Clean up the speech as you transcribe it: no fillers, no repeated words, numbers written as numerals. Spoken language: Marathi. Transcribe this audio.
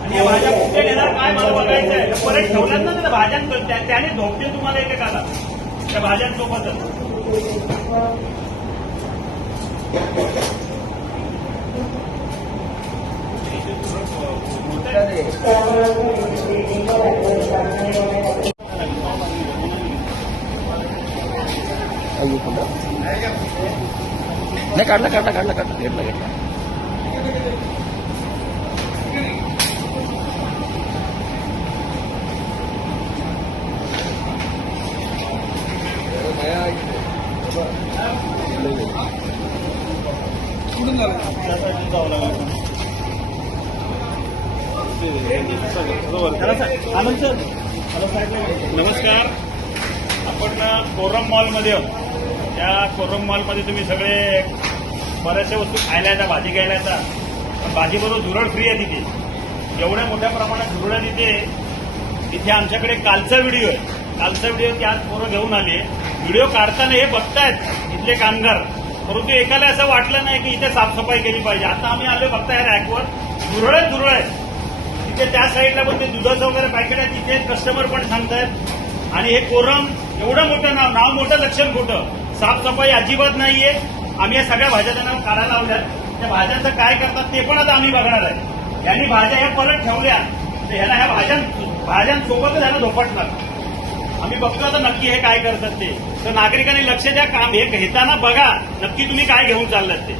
आणि या भाज्या कुठे घेणार काय मला बघायचं आहे. परत ठेवल्यात ना त्या भाज्यां त्याने झोपते तुम्हाला एकेकाला त्या भाज्यांसोबतच. नाही काढला घेतला नमस्कार. आपण कोरम मॉलमध्ये आहोत. त्या कोरम मॉलमध्ये तुम्ही सगळे बऱ्याचशा वस्तू खायला येतात, भाजी घ्यायला येतात. भाजीबरोबर झुरळ फ्री आहे तिथे. एवढ्या मोठ्या प्रमाणात झुरळ तिथे आमच्याकडे कालचा व्हिडिओ आहे. कालचा व्हिडिओ ती आज पोरं घेऊन आले. व्हिडिओ काढताना हे बघतायत इथले कामगार, परंतु एकाला असं वाटलं नाही की इथे साफसफाई केली पाहिजे. आता आम्ही आलो बघताय रॅकवर झुरळ आहेत. तिथे त्या साईडला पण ते दुधाचं वगैरे पॅकेट आहे, तिथे कस्टमर पण सांगतायत. आणि हे कोरम एवढं मोठं नाव मोठं लक्षण खोटं. साफसफाई अजिबात नाहीये. आम्ही या सगळ्या भाज्या त्यांना काढायला लावल्यात. त्या भाज्यांचं काय करतात ते पण आता आम्ही बघणार आहे. यांनी भाज्या ह्या परत ठेवल्या तर ह्याला ह्या भाज्यांसोबतच ह्याला धोपटणार. आम्ही बघतो आता नक्की हे काय करतात ते. तर नागरिकांनी लक्ष द्या. काम हे घेताना बघा नक्की तुम्ही काय घेऊन चाललात ते.